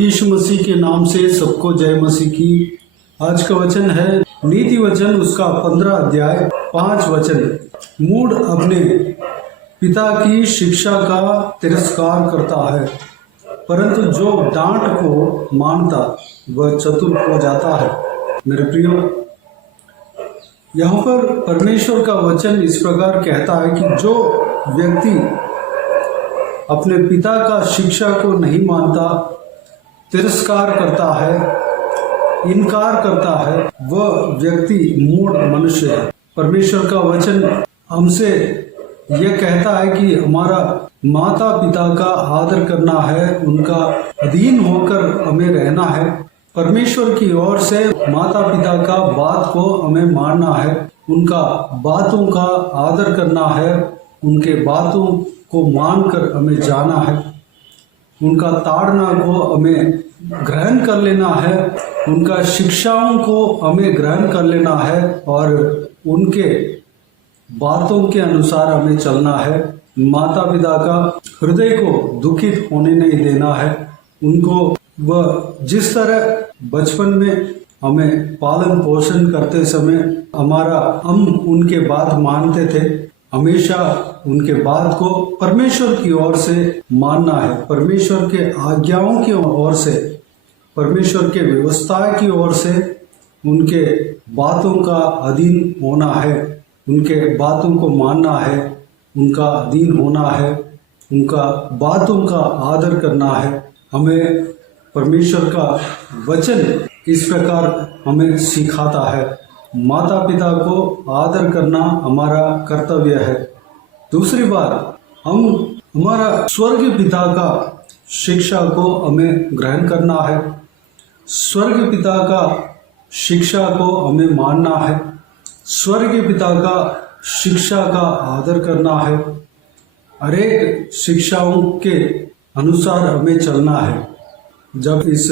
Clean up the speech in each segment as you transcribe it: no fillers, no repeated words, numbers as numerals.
यीशु मसीह के नाम से सबको जय मसीह की। आज का वचन है नीति वचन उसका 15 अध्याय 5 वचन। मूढ़ अपने पिता की शिक्षा का तिरस्कार करता है, परंतु जो डांट को मानता वह चतुर हो जाता है। मेरे प्रियो, यहाँ पर परमेश्वर का वचन इस प्रकार कहता है कि जो व्यक्ति अपने पिता का शिक्षा को नहीं मानता, तिरस्कार करता है, इनकार करता है, वह व्यक्ति मूढ़ मनुष्य है। परमेश्वर का वचन हमसे यह कहता है कि हमारा माता पिता का आदर करना है, उनका अधीन होकर हमें रहना है। परमेश्वर की ओर से माता पिता का बात को हमें मानना है, उनका बातों का आदर करना है, उनके बातों को मानकर हमें जाना है, उनका ताड़ना को हमें ग्रहण कर लेना है, उनका शिक्षाओं को हमें ग्रहण कर लेना है और उनके बातों के अनुसार हमें चलना है। माता पिता का हृदय को दुखित होने नहीं देना है। उनको वह जिस तरह बचपन में हमें पालन पोषण करते समय हम उनके बात मानते थे, हमेशा उनके बात को परमेश्वर की ओर से मानना है, परमेश्वर के आज्ञाओं की ओर से, परमेश्वर के व्यवस्था की ओर से उनके बातों का अधीन होना है, उनके बातों को मानना है, उनका अधीन होना है, उनका बातों का आदर करना है। हमें परमेश्वर का वचन इस प्रकार हमें सिखाता है। माता पिता को आदर करना हमारा कर्तव्य है। दूसरी बात, हमारा स्वर्गीय पिता का शिक्षा को हमें ग्रहण करना है, स्वर्गीय पिता का शिक्षा को हमें मानना है, स्वर्गीय पिता का शिक्षा का आदर करना है, हरेक शिक्षाओं के अनुसार हमें चलना है। जब इस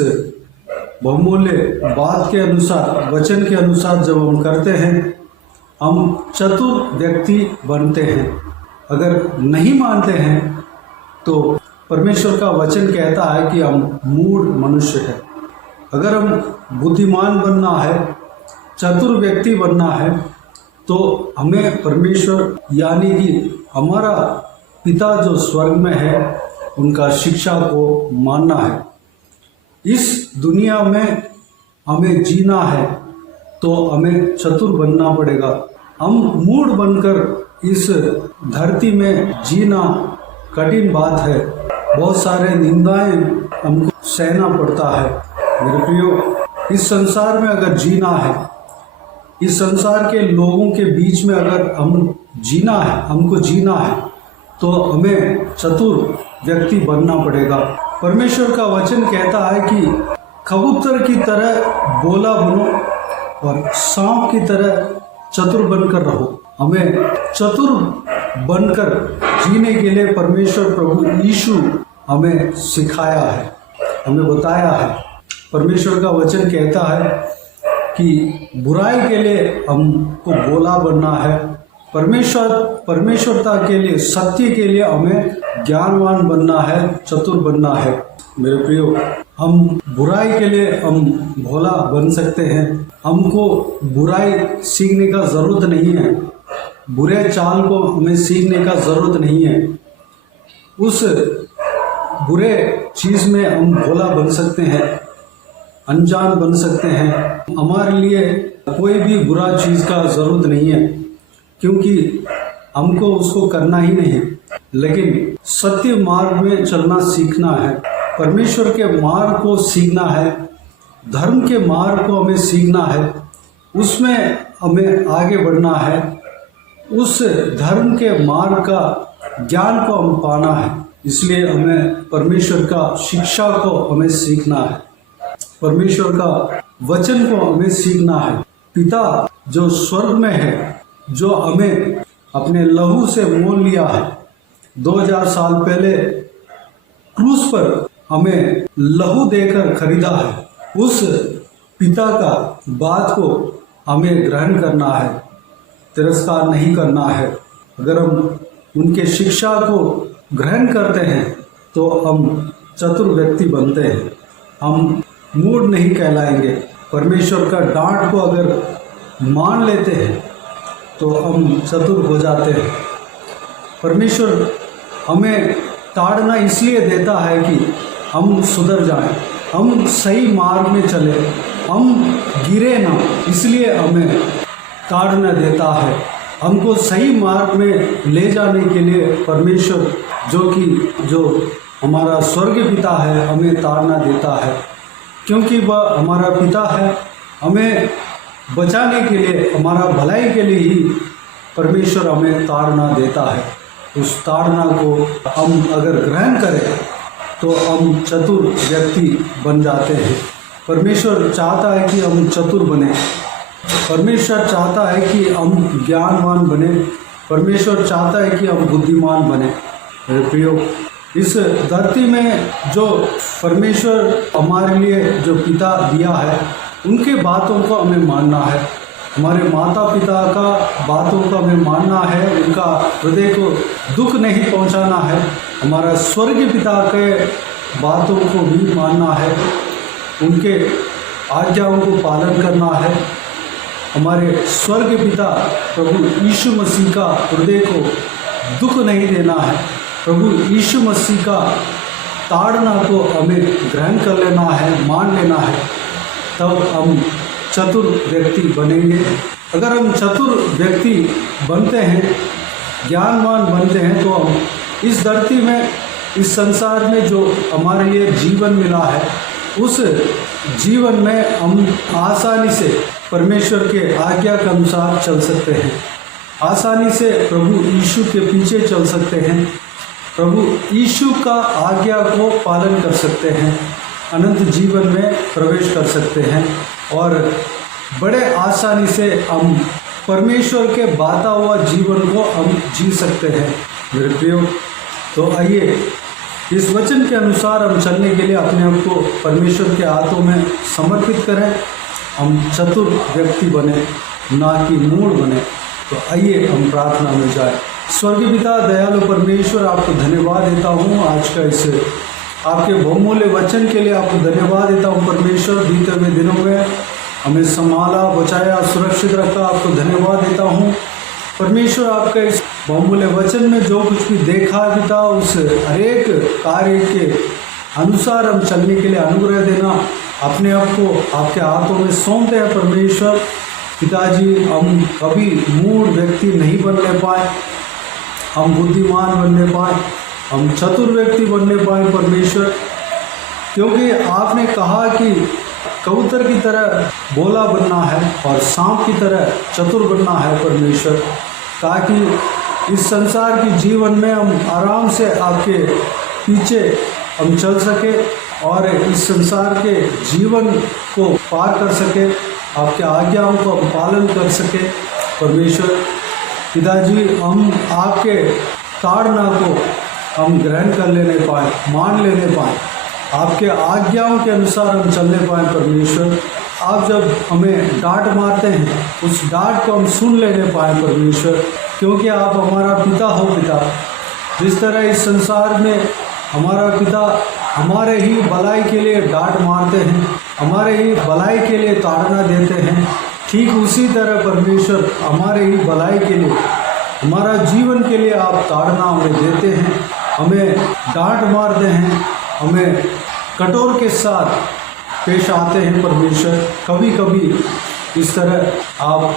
बहुमूल्य बात के अनुसार, वचन के अनुसार जब हम करते हैं, हम चतुर व्यक्ति बनते हैं। अगर नहीं मानते हैं तो परमेश्वर का वचन कहता है कि हम मूढ़ मनुष्य हैं। अगर हम बुद्धिमान बनना है, चतुर व्यक्ति बनना है, तो हमें परमेश्वर यानी कि हमारा पिता जो स्वर्ग में है, उनका शिक्षा को मानना है। इस दुनिया में हमें जीना है तो हमें चतुर बनना पड़ेगा। हम मूढ़ बनकर इस धरती में जीना कठिन बात है, बहुत सारे निंदाएं हमको सहना पड़ता है। मेरे प्रियो, इस संसार में अगर जीना है, इस संसार के लोगों के बीच में अगर हमको जीना है तो हमें चतुर व्यक्ति बनना पड़ेगा। परमेश्वर का वचन कहता है कि कबूतर की तरह भोला बनो और सांप की तरह चतुर बनकर रहो। हमें चतुर बनकर जीने के लिए परमेश्वर प्रभु यीशु हमें सिखाया है, हमें बताया है। परमेश्वर का वचन कहता है कि बुराई के लिए हमको भोला बनना है, परमेश्वरता के लिए, सत्य के लिए हमें ज्ञानवान बनना है, चतुर बनना है। मेरे प्रियो, हम बुराई के लिए हम भोला बन सकते हैं। हमको बुराई सीखने का जरूरत नहीं है, बुरे चाल को हमें सीखने का जरूरत नहीं है। उस बुरे चीज में हम भोला बन सकते हैं, अनजान बन सकते हैं। हमारे लिए कोई भी बुरा चीज का जरूरत नहीं है, क्योंकि हमको उसको करना ही नहीं, लेकिन सत्य मार्ग में चलना सीखना है, परमेश्वर के मार्ग को सीखना है, धर्म के मार्ग को हमें सीखना है, उसमें हमें आगे बढ़ना है, उस धर्म के मार्ग का ज्ञान को हम पाना है। इसलिए हमें परमेश्वर का शिक्षा को हमें सीखना है, परमेश्वर का वचन को हमें सीखना है। पिता जो स्वर्ग में है, जो हमें अपने लहू से मोल लिया है, 2000 साल पहले क्रूस पर हमें लहू देकर खरीदा है, उस पिता का बात को हमें ग्रहण करना है, तिरस्कार नहीं करना है। अगर हम उनके शिक्षा को ग्रहण करते हैं तो हम चतुर व्यक्ति बनते हैं। हम मूढ़ नहीं कहलाएंगे। परमेश्वर का डांट को अगर मान लेते हैं तो हम चतुर हो जाते हैं। परमेश्वर हमें ताड़ना इसलिए देता है कि हम सुधर जाएं, हम सही मार्ग में चले, हम गिरे ना, इसलिए हमें ताड़ना देता है। हमको सही मार्ग में ले जाने के लिए परमेश्वर जो हमारा स्वर्गीय पिता है हमें ताड़ना देता है, क्योंकि वह हमारा पिता है। हमें बचाने के लिए, हमारा भलाई के लिए ही परमेश्वर हमें ताड़ना देता है। उस ताड़ना को हम अगर ग्रहण करें तो हम चतुर व्यक्ति बन जाते हैं। परमेश्वर चाहता है कि हम चतुर बने, परमेश्वर चाहता है कि हम ज्ञानवान बने, परमेश्वर चाहता है कि हम बुद्धिमान बने। मेरे प्रियो, इस धरती में जो परमेश्वर हमारे लिए जो पिता दिया है उनके बातों को हमें मानना है। हमारे माता पिता का बातों को हमें मानना है, उनका हृदय को दुख नहीं पहुंचाना है। हमारा स्वर्गीय पिता के बातों को भी मानना है, उनके आज्ञाओं को पालन करना है। हमारे स्वर्गीय पिता प्रभु यीशु मसीह का हृदय को दुख नहीं देना है। प्रभु यीशु मसीह का ताड़ना को हमें ग्रहण कर लेना है, मान लेना है, तब हम चतुर व्यक्ति बनेंगे। अगर हम चतुर व्यक्ति बनते हैं, ज्ञानवान बनते हैं, तो हम इस धरती में, इस संसार में जो हमारे लिए जीवन मिला है उस जीवन में हम आसानी से परमेश्वर के आज्ञा के अनुसार चल सकते हैं, आसानी से प्रभु यीशु के पीछे चल सकते हैं, प्रभु यीशु का आज्ञा को पालन कर सकते हैं, अनंत जीवन में प्रवेश कर सकते हैं और बड़े आसानी से हम परमेश्वर के बाता हुआ जीवन को हम जी सकते हैं। मेरे प्रियो, तो आइए इस वचन के अनुसार हम चलने के लिए अपने आप को परमेश्वर के हाथों में समर्पित करें। हम चतुर व्यक्ति बने, ना कि मूढ़ बने। तो आइए हम प्रार्थना में जाएं। स्वर्गीय पिता, दयालु परमेश्वर, आपको धन्यवाद देता हूँ आज का इस आपके बहुमूल्य वचन के लिए आपको धन्यवाद देता हूँ परमेश्वर। बीते हुए दिनों में हमें संभाला, बचाया, सुरक्षित रखा, आपको धन्यवाद देता हूँ परमेश्वर। आपका इस बहुमूल्य वचन में जो कुछ भी देखा भी था उस हरेक कार्य के अनुसार हम चलने के लिए अनुग्रह देना। अपने आप को आपके हाथों में सौंपते हैं परमेश्वर। पिताजी, हम कभी मूढ़ व्यक्ति नहीं बनने पाए, हम बुद्धिमान बनने पाए, हम चतुर व्यक्ति बनने पाए परमेश्वर, क्योंकि आपने कहा कि कबूतर की तरह भोला बनना है और सांप की तरह चतुर बनना है परमेश्वर, ताकि इस संसार के जीवन में हम आराम से आपके पीछे हम चल सके और इस संसार के जीवन को पार कर सके, आपके आज्ञाओं को हम पालन कर सके परमेश्वर। पिताजी, हम आपके ताड़ना को हम ग्रहण कर लेने पाए, मान लेने पाए, आपके आज्ञाओं के अनुसार हम चलने पाए परमेश्वर। आप जब हमें डांट मारते हैं उस डांट को हम सुन लेने पाए परमेश्वर, क्योंकि आप हमारा पिता हो। पिता, जिस तरह इस संसार में हमारा पिता हमारे ही भलाई के लिए डांट मारते हैं, हमारे ही भलाई के लिए ताड़ना देते हैं, ठीक उसी तरह परमेश्वर हमारे ही भलाई के लिए, हमारा जीवन के लिए आप ताड़ना हमें देते हैं, हमें डांट मारते हैं, हमें कठोर के साथ पेश आते हैं परमेश्वर। कभी कभी इस तरह आप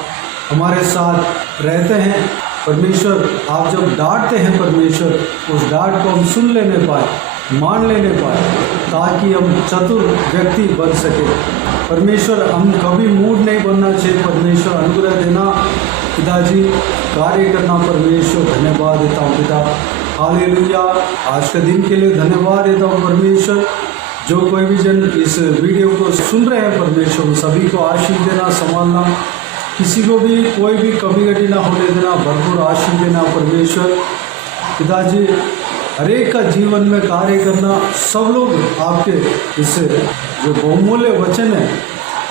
हमारे साथ रहते हैं परमेश्वर। आप जब डांटते हैं परमेश्वर, उस डांट को हम सुन लेने पाए, मान लेने पाए, ताकि हम चतुर व्यक्ति बन सके परमेश्वर। हम कभी मूढ़ नहीं बनना चाहिए परमेश्वर, अनुग्रह देना पिताजी, कार्य करना परमेश्वर। धन्यवाद देता हूँ पिता, हालेलुया। आज के दिन के लिए धन्यवाद देता हूँ परमेश्वर। जो कोई भी जन इस वीडियो को सुन रहे हैं परमेश्वर, सभी को आशीष देना, संभालना, किसी को भी कोई भी कमी घटी ना होने देना, भरपूर आशीष देना परमेश्वर। पिताजी, हरेक का जीवन में कार्य करना, सब लोग आपके इस जो बहुमूल्य वचन है,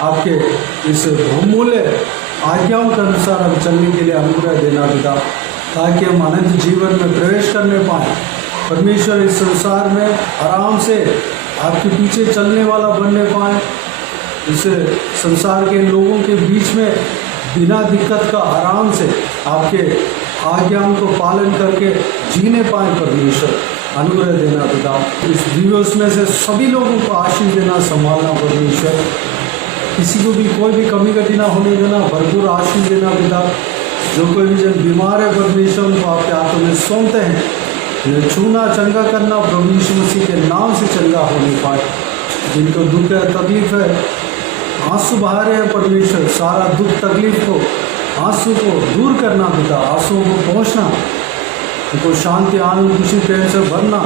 आपके इस बहुमूल्य आज्ञाओं के अनुसार हम चलने के लिए अनुग्रह देना पिता, ताकि हम अनंत जीवन में प्रवेश करने पाएँ परमेश्वर। इस संसार में आराम से आपके पीछे चलने वाला बनने पाए, इस संसार के लोगों के बीच में बिना दिक्कत का आराम से आपके आज्ञाओं को पालन करके जीने पाए। परमेश्वर अनुग्रह देना पिता, इस वीडियोस में से सभी लोगों को आशीष देना, संभालना परमेश्वर, किसी को भी कोई भी कमी घटी ना होने देना, भरपूर आशीष देना पिता। जो कोई भी जन बीमार है परमेश्वर, उनको आपके हाथों में सौंपते हैं, उन्हें छूना चंगा करना प्रभु यीशु मसीह के नाम से चंगा होने पाए। जिनको दुख है, तकलीफ है, आंसू बहा रहे हैं परमेश्वर, सारा दुख तकलीफ को, आंसू को दूर करना पिता, आंसुओं को पहुँचना, उनको शांति, आनंद, खुशी, प्रेम से भरना,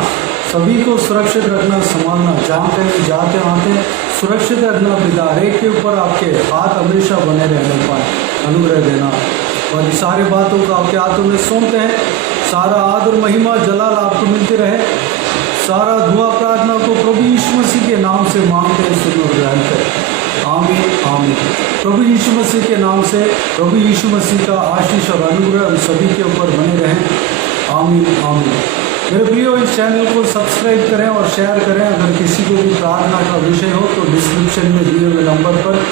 सभी को सुरक्षित रखना, संभालना, जहाँ कहीं जाते आते सुरक्षित रखना पिता। हर एक के ऊपर आपके हाथ हमेशा बने रहने पाए, अनुग्रह देना। और सारी बातों को आपके हाथों में सौंपते हैं। सारा आदर, महिमा, जलाल आपको मिलते रहे। सारा दुआ प्रार्थना को प्रभु यीशु मसीह के नाम से मांगते हैं, सुनो ग्रहण करें। आमीन आमीन। प्रभु यीशु मसीह के नाम से प्रभु यीशु मसीह का आशीष और अनुग्रह हम सभी के ऊपर बने रहें। आमीन आमीन। मेरे प्रियो, इस चैनल को सब्सक्राइब करें और शेयर करें। अगर किसी को भी प्रार्थना का विषय हो तो डिस्क्रिप्शन में दिए हुए नंबर पर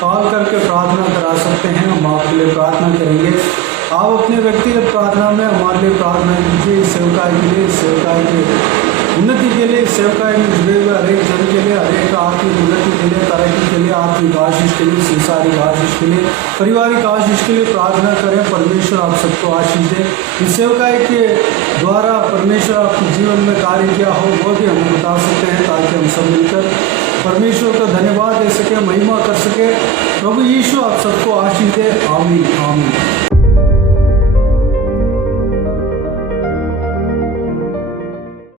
कॉल करके प्रार्थना करा सकते हैं, हम आपके लिए प्रार्थना करेंगे। आप अपने व्यक्तिगत प्रार्थना में हमारे लिए प्रार्थना कीजिए, सेवकाई के लिए, सेवकाई के उन्नति के लिए, सेवकाई में जुड़े हुए हरेक जन के लिए, हरेक आर्थिक उन्नति के लिए, तरक्की के लिए, आर्थिक आशीष के लिए, संसारिक आशीष के लिए, पारिवारिक आशीष के लिए प्रार्थना करें। परमेश्वर आप सबको आशीष दे। इस सेवकाई के द्वारा परमेश्वर आपके जीवन में कार्य किया हो वो भी हम बता सकते हैं, ताकि हम सब मिलकर परमेश्वर का धन्यवाद दे सके, महिमा कर सके। प्रभु यीशु आप सबको आशीष दे। आमीन आमीन।